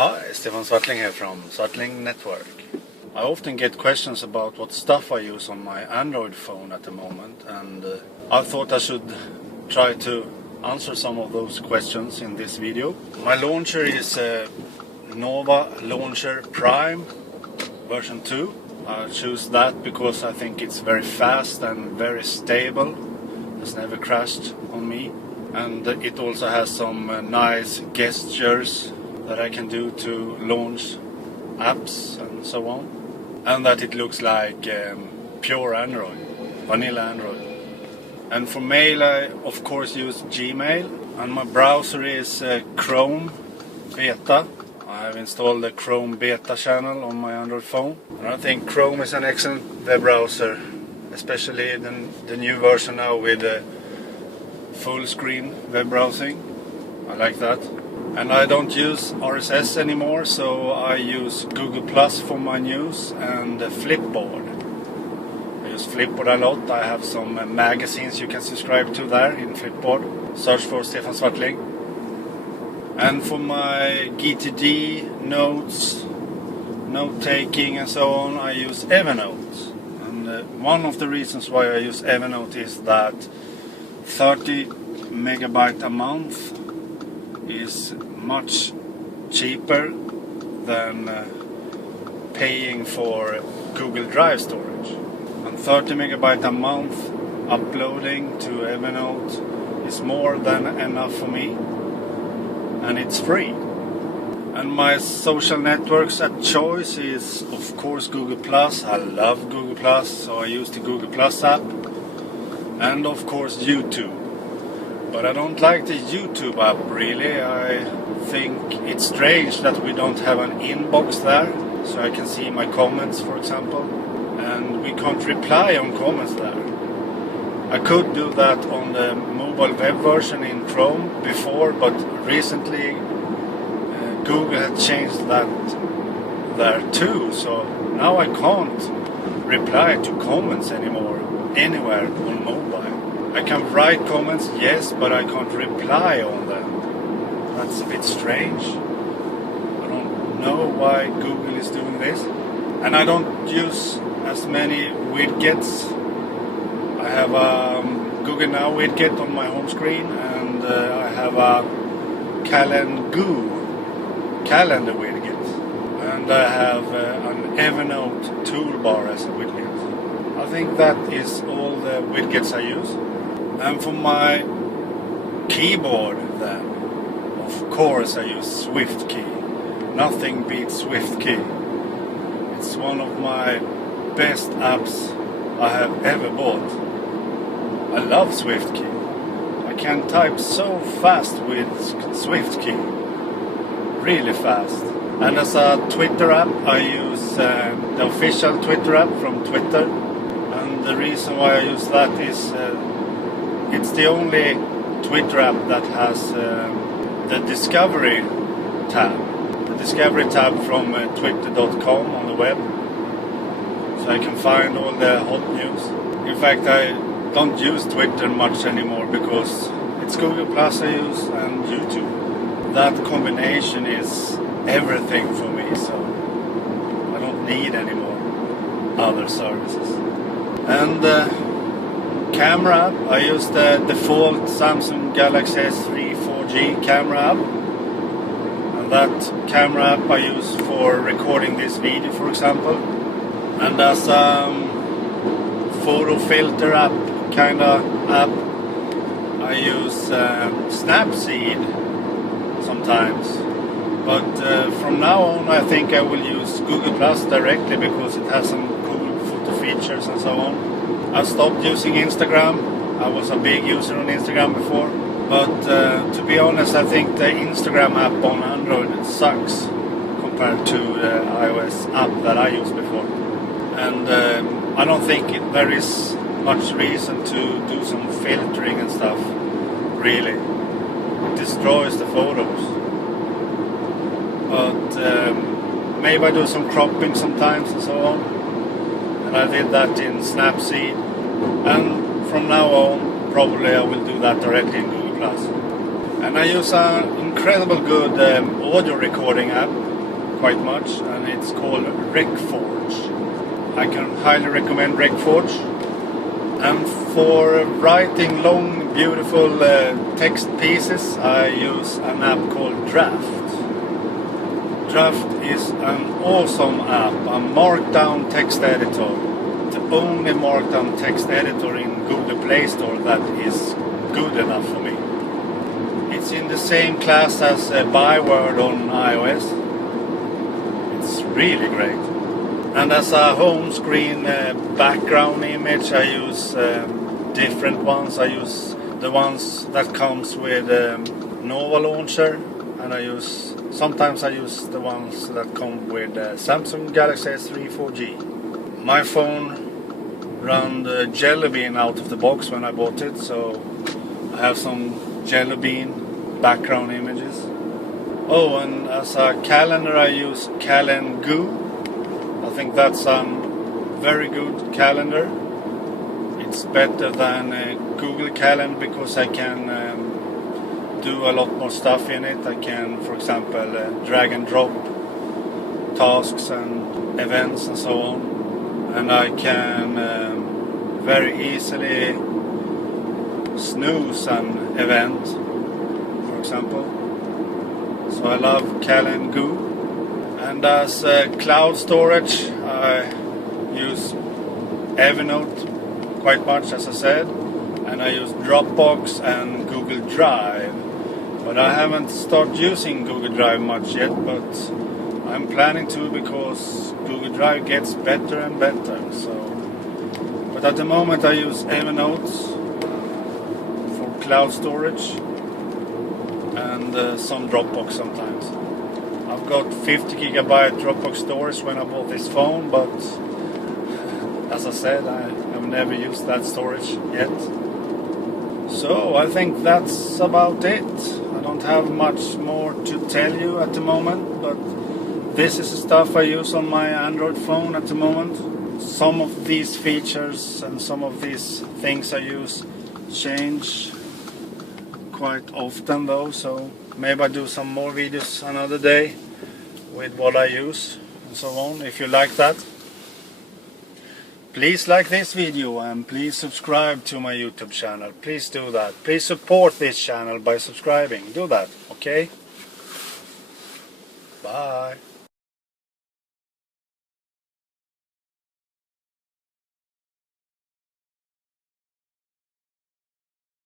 Hi, Stefan Svartling here from Svartling Network. I often get questions about what stuff I use on my Android phone at the moment, and I thought I should try to answer some of those questions in this video. My launcher is Nova Launcher Prime version 2. I choose that because I think it's very fast and very stable. It's never crashed on me, and it also has some nice gestures that I can do to launch apps and so on, and that it looks like pure Android, vanilla Android. And for mail I of course use Gmail, and my browser is Chrome Beta. I have installed the Chrome Beta channel on my Android phone, and I think Chrome is an excellent web browser, especially the new version now with full screen web browsing. I like that. And I don't use RSS anymore, so I use Google Plus for my news and Flipboard. I use Flipboard a lot. I have some magazines you can subscribe to there in Flipboard. Search for Stefan Svartling. And for my GTD Notes, note-taking and so on, I use Evernote. And one of the reasons why I use Evernote is that 30 megabyte a month is much cheaper than paying for Google Drive storage. And 30 megabyte a month uploading to Evernote is more than enough for me, and it's free. And my social networks at choice is of course Google Plus. I love Google Plus, so I use the Google Plus app, and of course YouTube. But I don't like the YouTube app really. I think it's strange that we don't have an inbox there, so I can see my comments, for example, and we can't reply on comments there. I could do that on the mobile web version in Chrome before, but recently Google had changed that there too, so now I can't reply to comments anymore anywhere on mobile. I can write comments, yes, but I can't reply on them. That's a bit strange. I don't know why Google is doing this. And I don't use as many widgets. I have a Google Now widget on my home screen, and I have a CalenGoo calendar widget. And I have an Evernote toolbar as a widget. I think that is all the widgets I use. And for my keyboard then, of course I use SwiftKey. Nothing beats SwiftKey. It's one of my best apps I have ever bought. I love SwiftKey. I can type so fast with SwiftKey. Really fast. And as a Twitter app I use the official Twitter app from Twitter. And the reason why I use that is it's the only Twitter app that has the Discovery tab. The Discovery tab from twitter.com on the web. So I can find all the hot news. In fact, I don't use Twitter much anymore because it's Google Plus I use and YouTube. That combination is everything for me, so I don't need any more other services. And camera app, I use the default Samsung Galaxy S3 4G camera app, and that camera app I use for recording this video, for example. And as a photo filter app kinda app, I use SnapSeed sometimes, but from now on I think I will use Google Plus directly because it has some cool photo features and so on. I stopped using Instagram. I was a big user on Instagram before, but to be honest I think the Instagram app on Android sucks compared to the iOS app that I used before. And I don't think there is much reason to do some filtering and stuff, really. It destroys the photos. But maybe I do some cropping sometimes and so on. And I did that in SnapSeed, and from now on probably I will do that directly in Google Plus. And I use an incredible good audio recording app quite much, and it's called RecForge. I can highly recommend RecForge. And for writing long, beautiful text pieces, I use an app called Draft. Draft is an awesome app, a markdown text editor. The only markdown text editor in Google Play Store that is good enough for me. It's in the same class as Byword on iOS. It's really great. And as a home screen background image, I use different ones. I use the ones that comes with Nova Launcher, and sometimes I use the ones that come with Samsung Galaxy S3 4G. My phone ran the Jelly Bean out of the box when I bought it, so I have some Jelly Bean background images. Oh, and as a calendar I use CalenGoo. I think that's a very good calendar. It's better than Google Calendar because I can do a lot more stuff in it. I can, for example, drag and drop tasks and events and so on. And I can very easily snooze an event, for example. So I love CalenGoo. And as cloud storage, I use Evernote quite much, as I said. And I use DropBox and Google Drive. But I haven't started using Google Drive much yet, but I'm planning to, because Google Drive gets better and better. But at the moment I use Evernote for cloud storage and some Dropbox sometimes. I've got 50 gigabyte Dropbox storage when I bought this phone, but as I said, I have never used that storage yet. So I think that's about it. I don't have much more to tell you at the moment, but this is the stuff I use on my Android phone at the moment. Some of these features and some of these things I use change quite often though, so maybe I do some more videos another day with what I use and so on. If you like that, please like this video and please subscribe to my YouTube channel. Please do that. Please support this channel by subscribing. Do that, okay? Bye.